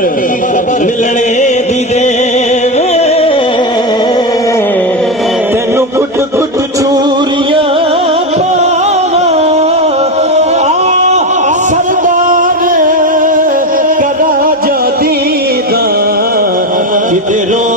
मिलने दी दे तेनू कुट कुट चूरिया पावा सरदार करा जा दीदा किधरों